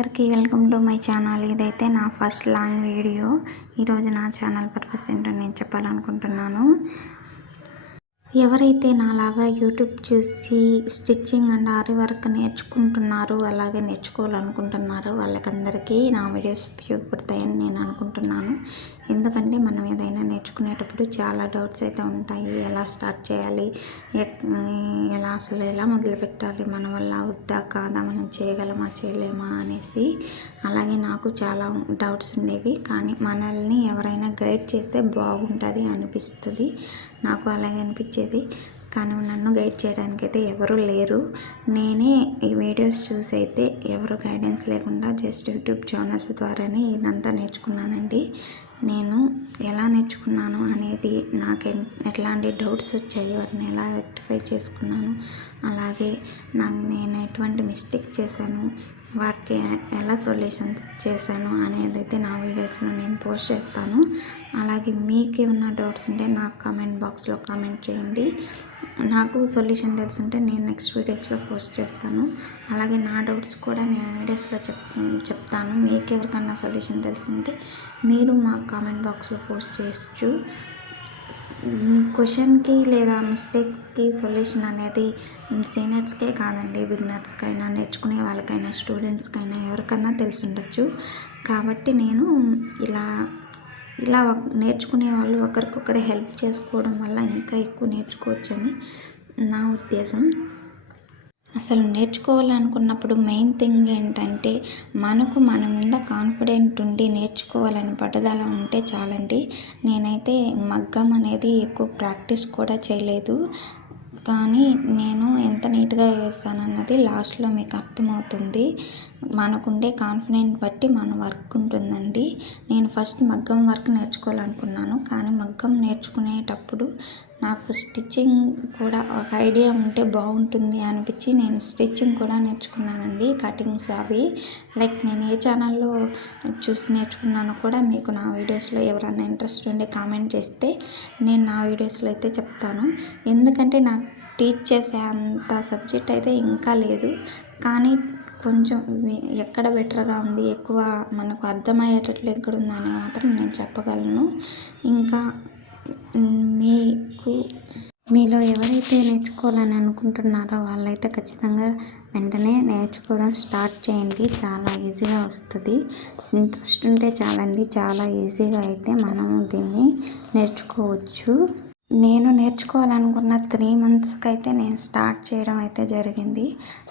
అందరికీ welcome to my channel. ఇదైతే నా ఫస్ట్ లాంగ్ వీడియో. ఈరోజు నా ఛానల్ పర్పస్ ఏంటో నేను చెప్పాలనుకుంటున్నాను. ఎవరైతే నాలాగా యూట్యూబ్ చూసి స్టిచ్చింగ్ అండ్ ఆరి వర్క్ నేర్చుకుంటున్నారో, అలాగే నేర్చుకోవాలనుకుంటున్నారో వాళ్ళకందరికీ నా వీడియోస్ ఉపయోగపడతాయని నేను అనుకుంటున్నాను. ఎందుకంటే మనం ఏదైనా నేర్చుకునేటప్పుడు చాలా డౌట్స్ అయితే ఉంటాయి. ఎలా స్టార్ట్ చేయాలి, ఎలా మొదలు పెట్టాలి, మన వల్ల అవుద్దా కాదా, మనం చేయగలమా చేయలేమా అనేసి. అలాగే నాకు చాలా డౌట్స్ ఉండేవి. కానీ మనల్ని ఎవరైనా గైడ్ చేస్తే బాగుంటుంది అనిపిస్తుంది. నాకు అలాగే అనిపించేది. కానీ నన్ను గైడ్ చేయడానికి అయితే ఎవరు లేరు. నేనే ఈ వీడియోస్ చూసి అయితే ఎవరు గైడెన్స్ లేకుండా జస్ట్ యూట్యూబ్ ఛానల్స్ ద్వారానే ఇదంతా నేర్చుకున్నానండి. నేను ఎలా నేర్చుకున్నాను అనేది, నాకు ఎట్లాంటి డౌట్స్ వచ్చాయో వాటిని ఎలా రెక్టిఫై చేసుకున్నాను, అలాగే నేను ఎటువంటి మిస్టేక్ చేశాను, వాటికి ఎలా సొల్యూషన్స్ చేశాను అనేది అయితే నా వీడియోస్లో నేను పోస్ట్ చేస్తాను. అలాగే మీకేమన్నా డౌట్స్ ఉంటే నాకు కామెంట్ బాక్స్లో కామెంట్ చేయండి. నాకు సొల్యూషన్ తెలుసుంటే నేను నెక్స్ట్ వీడియోస్లో పోస్ట్ చేస్తాను. అలాగే నా డౌట్స్ కూడా నేను వీడియోస్లో చెప్తాను. మీకు ఎవరికన్నా సొల్యూషన్ తెలుసుంటే మీరు మా కామెంట్ బాక్స్లో పోస్ట్ చేయొచ్చు. క్వశ్చన్కి లేదా మిస్టేక్స్కి సొల్యూషన్ అనేది సీనియర్స్కే కాదండి, బిగినర్స్కైనా, నేర్చుకునే వాళ్ళకైనా, స్టూడెంట్స్కైనా ఎవరికైనా తెలిసి ఉండొచ్చు. కాబట్టి నేను ఇలా నేర్చుకునే వాళ్ళు ఒకరికొకరు హెల్ప్ చేసుకోవడం వల్ల ఇంకా ఎక్కువ నేర్చుకోవచ్చని నా ఉద్దేశం. అసలు నేర్చుకోవాలనుకున్నప్పుడు మెయిన్ థింగ్ ఏంటంటే మన మీద కాన్ఫిడెంట్ ఉండి నేర్చుకోవాలని పట్టుదల ఉంటే చాలండి. నేనైతే మగ్గం అనేది ఎక్కువ ప్రాక్టీస్ కూడా చేయలేదు. కానీ నేను ఎంత నీట్గా వేస్తానన్నది లాస్ట్లో మీకు అర్థమవుతుంది. మనకుండే కాన్ఫిడెంట్ బట్టి మన వర్క్ ఉంటుందండి. నేను ఫస్ట్ మగ్గం వర్క్ నేర్చుకోవాలనుకున్నాను. కానీ మగ్గం నేర్చుకునేటప్పుడు నాకు స్టిచ్చింగ్ కూడా ఒక ఐడియా ఉంటే బాగుంటుంది అనిపించి నేను స్టిచ్చింగ్ కూడా నేర్చుకున్నానండి. కటింగ్స్ అవి నేను ఏ ఛానల్లో చూసి నేర్చుకున్నానో కూడా మీకు నా వీడియోస్లో ఎవరైనా ఇంట్రెస్ట్ ఉండి కామెంట్ చేస్తే నేను నా వీడియోస్లో అయితే చెప్తాను. ఎందుకంటే నాకు టీచ్ చేసే అంత సబ్జెక్ట్ అయితే ఇంకా లేదు. కానీ కొంచెం ఎక్కడ బెటర్గా ఉంది, ఎక్కువ మనకు అర్థమయ్యేటట్లు ఎక్కడుంది అని మాత్రం నేను చెప్పగలను. ఇంకా మీలో ఎవరైతే నేర్చుకోవాలని అనుకుంటున్నారో వాళ్ళైతే ఖచ్చితంగా వెంటనే నేర్చుకోవడం స్టార్ట్ చేయండి. చాలా ఈజీగా వస్తుంది. ఇంట్రెస్ట్ ఉంటే చాలండి, చాలా ఈజీగా అయితే మనము దీన్ని నేర్చుకోవచ్చు. నేను నేర్చుకోవాలనుకున్న 3 monthsకి అయితే నేను స్టార్ట్ చేయడం అయితే జరిగింది.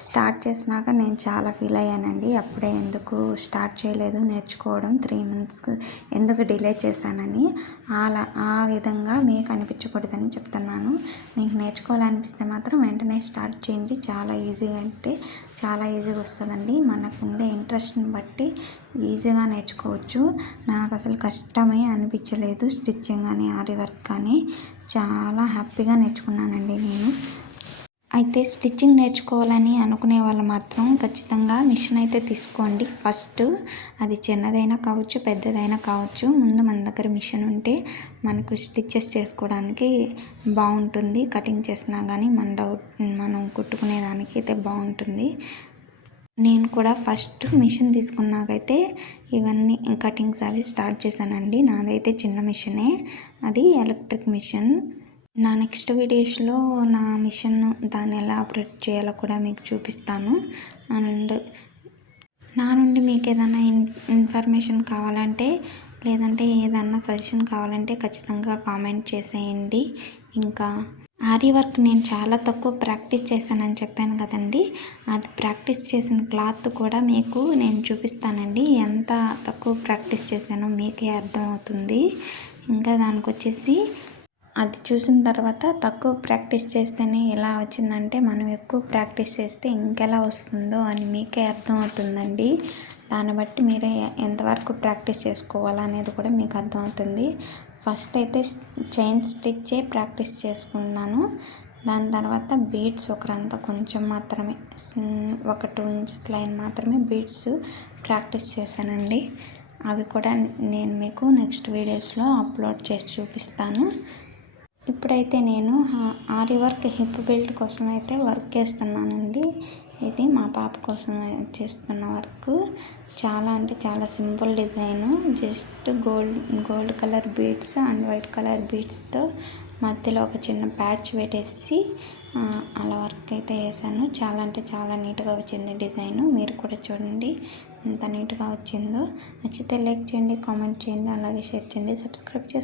స్టార్ట్ చేసినాక నేను చాలా ఫీల్ అయ్యానండి. అప్పుడే ఎందుకు స్టార్ట్ చేయలేదు నేర్చుకోవడం, 3 months ఎందుకు డిలే చేశానని. ఆ విధంగా మీకు అనిపించకూడదని చెప్తున్నాను. మీకు నేర్చుకోవాలనిపిస్తే మాత్రం వెంటనే స్టార్ట్ చేయండి. చాలా ఈజీగా వస్తుందండి. మనకుండే ఇంట్రెస్ట్ని బట్టి ఈజీగా నేర్చుకోవచ్చు. నాకు అసలు కష్టమే అనిపించలేదు. స్టిచ్చింగ్ కానీ ఆరి వర్క్ కానీ చాలా హ్యాపీగా నేర్చుకున్నానండి నేను. అయితే స్టిచ్చింగ్ నేర్చుకోవాలని అనుకునే వాళ్ళు మాత్రం ఖచ్చితంగా మిషన్ అయితే తీసుకోండి. ఫస్ట్ అది చిన్నదైనా కావచ్చు, పెద్దదైనా కావచ్చు. ముందు మన దగ్గర మిషన్ ఉంటే మనకు స్టిచ్చెస్ చేసుకోవడానికి బాగుంటుంది. కటింగ్ చేసినా కానీ మనం కుట్టుకునేదానికి అయితే బాగుంటుంది. నేను కూడా ఫస్ట్ మిషన్ తీసుకున్నాకైతే ఇవన్నీ కటింగ్స్ అవి స్టార్ట్ చేశానండి. నాదైతే చిన్న మిషనే, అది ఎలక్ట్రిక్ మిషన్. నా నెక్స్ట్ వీడియోస్లో నా మిషన్ దాన్ని ఎలా ఆపరేట్ చేయాలో కూడా మీకు చూపిస్తాను. అండ్ నా నుండి మీకు ఏదైనా ఇన్ఫర్మేషన్ కావాలంటే, లేదంటే ఏదన్నా సజెషన్ కావాలంటే ఖచ్చితంగా కామెంట్ చేసేయండి. ఇంకా ఆరి వర్క్ నేను చాలా తక్కువ ప్రాక్టీస్ చేశానని చెప్పాను కదండి. అది ప్రాక్టీస్ చేసిన క్లాత్ కూడా మీకు నేను చూపిస్తానండి. ఎంత తక్కువ ప్రాక్టీస్ చేశానో మీకే అర్థమవుతుంది. ఇంకా దానికి వచ్చేసి అది చూసిన తర్వాత తక్కువ ప్రాక్టీస్ చేస్తేనే ఎలా వచ్చిందంటే మనం ఎక్కువ ప్రాక్టీస్ చేస్తే ఇంకెలా వస్తుందో అని మీకే అర్థమవుతుందండి. దాన్ని బట్టి మీరే ఎంతవరకు ప్రాక్టీస్ చేసుకోవాలనేది కూడా మీకు అర్థమవుతుంది. ఫస్ట్ అయితే చైన్ స్టిచ్చే ప్రాక్టీస్ చేసుకున్నాను. దాని తర్వాత బీడ్స్ ఒకరంతా కొంచెం మాత్రమే, ఒక 2 inches లైన్ మాత్రమే బీడ్స్ ప్రాక్టీస్ చేశానండి. అవి కూడా నేను మీకు నెక్స్ట్ వీడియోస్లో అప్లోడ్ చేసి చూపిస్తాను. ఇప్పుడైతే నేను ఆరి వర్క్ హిప్ బెల్ట్ కోసం అయితే వర్క్ చేస్తున్నానండి. ఇది మా పాప కోసం చేస్తున్న వర్క్. చాలా అంటే చాలా simple design. Just gold colour beads and white colour బీడ్స్తో మధ్యలో ఒక చిన్న ప్యాచ్ పెట్టేసి అలా వర్క్ అయితే వేసాను. చాలా అంటే చాలా నీట్గా వచ్చింది డిజైను. మీరు కూడా చూడండి ఎంత నీట్గా వచ్చిందో. నచ్చితే లైక్ చేయండి, కామెంట్ చేయండి, అలాగే షేర్ చేయండి, సబ్స్క్రైబ్ చేసుకోండి.